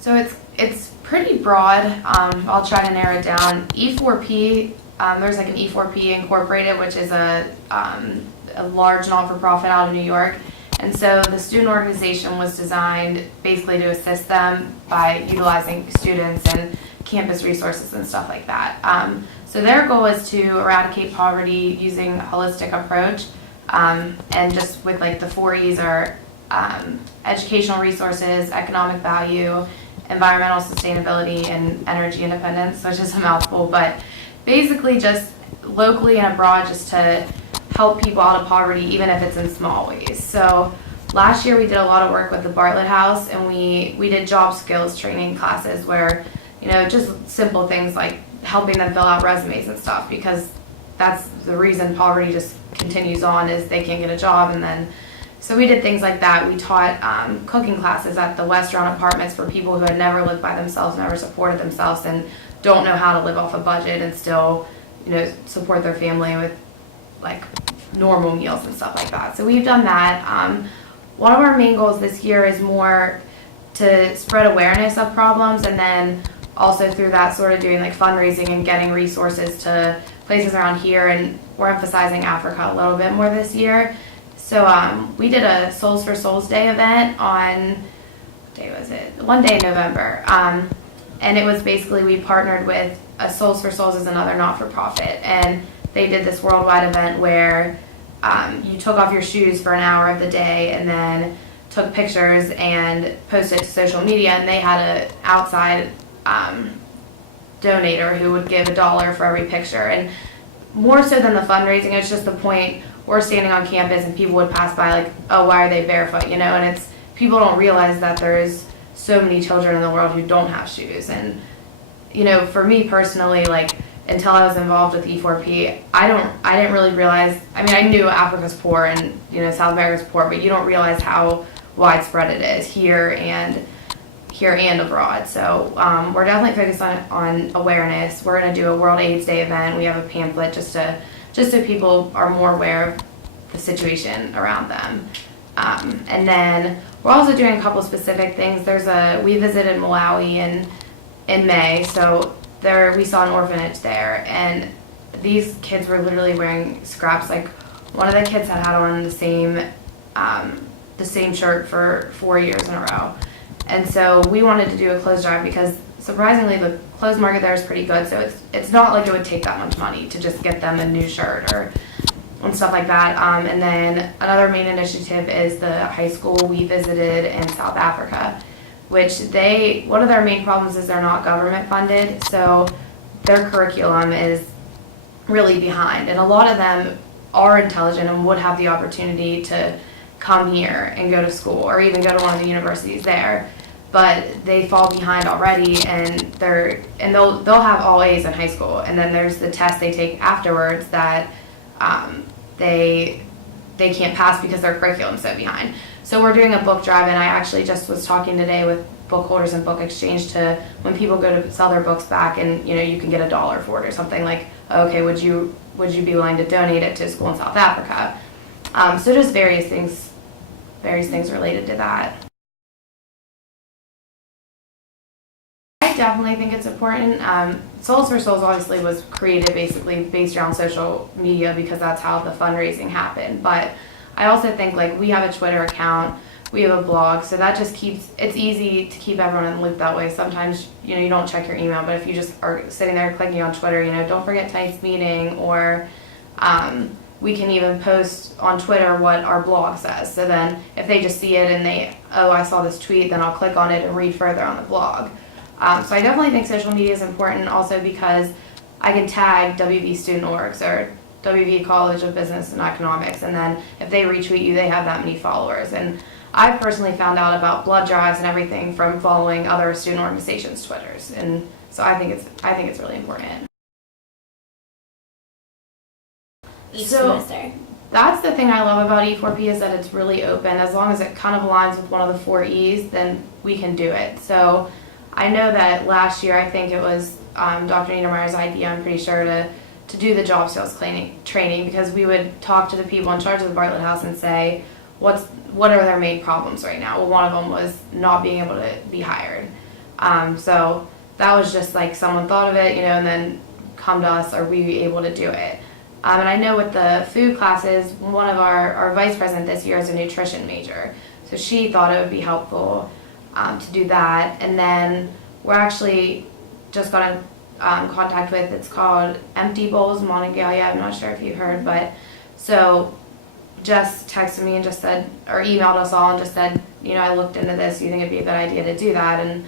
So it's pretty broad. I'll try to narrow it down. E4p, there's like an E4p Incorporated, which is a large non-for-profit out of New York. And so the student organization was designed basically to assist them by utilizing students and campus resources and stuff like that. So their goal is to eradicate poverty using a holistic approach. And just with like the 4 E's are educational resources, economic value, environmental sustainability, and energy independence, which is a mouthful, but basically just locally and abroad just to help people out of poverty, even if it's in small ways. So last year we did a lot of work with the Bartlett House, and we did job skills training classes where, just simple things like helping them fill out resumes and stuff, because that's the reason poverty just continues on, is they can't get a job. And then so we did things like that. We taught cooking classes at the Western apartments for people who had never lived by themselves, never supported themselves, and don't know how to live off a budget and still, support their family with like normal meals and stuff like that. So we've done that. One of our main goals this year is more to spread awareness of problems, and then also through that sort of doing like fundraising and getting resources to places around here. And we're emphasizing Africa a little bit more this year. So we did a Souls for Souls Day event on, what day was it? One day in November. And it was basically, we partnered with Souls for Souls is another not-for-profit. And they did this worldwide event where you took off your shoes for an hour of the day and then took pictures and posted it to social media. And they had an outside donator who would give $1 for every picture. And more so than the fundraising, it's just the point, we're standing on campus and people would pass by like, oh, why are they barefoot, and it's, people don't realize that there's so many children in the world who don't have shoes. And, for me personally, like, until I was involved with E4p, I didn't really realize, I knew Africa's poor and, South America's poor, but you don't realize how widespread it is here and abroad. So we're definitely focused on awareness. We're going to do a World AIDS Day event. We have a pamphlet just so people are more aware of the situation around them. And then we're also doing a couple specific things. We visited Malawi in May, so we saw an orphanage there, and these kids were literally wearing scraps. Like, one of the kids had on the same shirt for 4 years in a row. And so we wanted to do a clothes drive because surprisingly the clothes market there is pretty good, so it's not like it would take that much money to just get them a new shirt and stuff like that. And then another main initiative is the high school we visited in South Africa, which one of their main problems is they're not government funded, so their curriculum is really behind. And a lot of them are intelligent and would have the opportunity to come here and go to school or even go to one of the universities there, but they fall behind already, and they'll have all A's in high school, and then there's the test they take afterwards that they can't pass because their curriculum's so behind. So we're doing a book drive, and I actually just was talking today with book holders and book exchange to when people go to sell their books back, and you can get $1 for it or something, like, okay, would you be willing to donate it to a school in South Africa? So just various things related to that. I definitely think it's important. Souls for Souls obviously was created basically based around social media because that's how the fundraising happened. But I also think, like, we have a Twitter account, we have a blog, so that just it's easy to keep everyone in the loop that way. Sometimes, you don't check your email, but if you just are sitting there clicking on Twitter, don't forget tonight's meeting, or we can even post on Twitter what our blog says. So then if they just see it and I saw this tweet, then I'll click on it and read further on the blog. So I definitely think social media is important, also because I can tag WV Student Orgs or WV College of Business and Economics, and then if they retweet you, they have that many followers. And I've personally found out about blood drives and everything from following other student organizations' Twitters, and so I think it's really important. Each So semester. that's the thing I love about E4p, is that it's really open. As long as it kind of aligns with one of the 4 E's, then we can do it. So I know that last year, I think it was Dr. Niedermeyer's idea, I'm pretty sure, to do the job skills training, because we would talk to the people in charge of the Bartlett House and say, what are their main problems right now? Well, one of them was not being able to be hired. So that was just like someone thought of it, you know, and then come to us, are we able to do it? And I know with the food classes, one of our vice president this year is a nutrition major. So she thought it would be helpful to do that. And then we're actually just got in contact with, it's called Empty Bowls Monongalia. I'm not sure if you heard, but so just texted me and just said, or emailed us all and just said, you know, I looked into this, you think it'd be a good idea to do that? And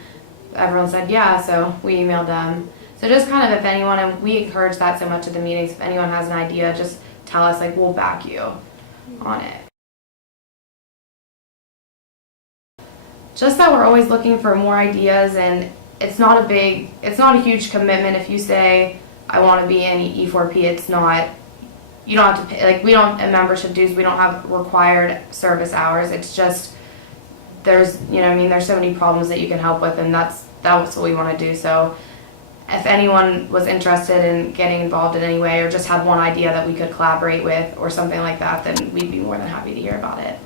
everyone said yeah, so we emailed them. So just kind of, if anyone, and we encourage that so much at the meetings, if anyone has an idea, just tell us, like, we'll back you on it. Just that we're always looking for more ideas, and it's not a huge commitment. If you say, I want to be in E4p, it's not, you don't have to pay, like, we don't, in membership dues, we don't have required service hours. It's just, there's, you know, I mean, there's so many problems that you can help with, and that's what we want to do. So if anyone was interested in getting involved in any way, or just had one idea that we could collaborate with or something like that, then we'd be more than happy to hear about it.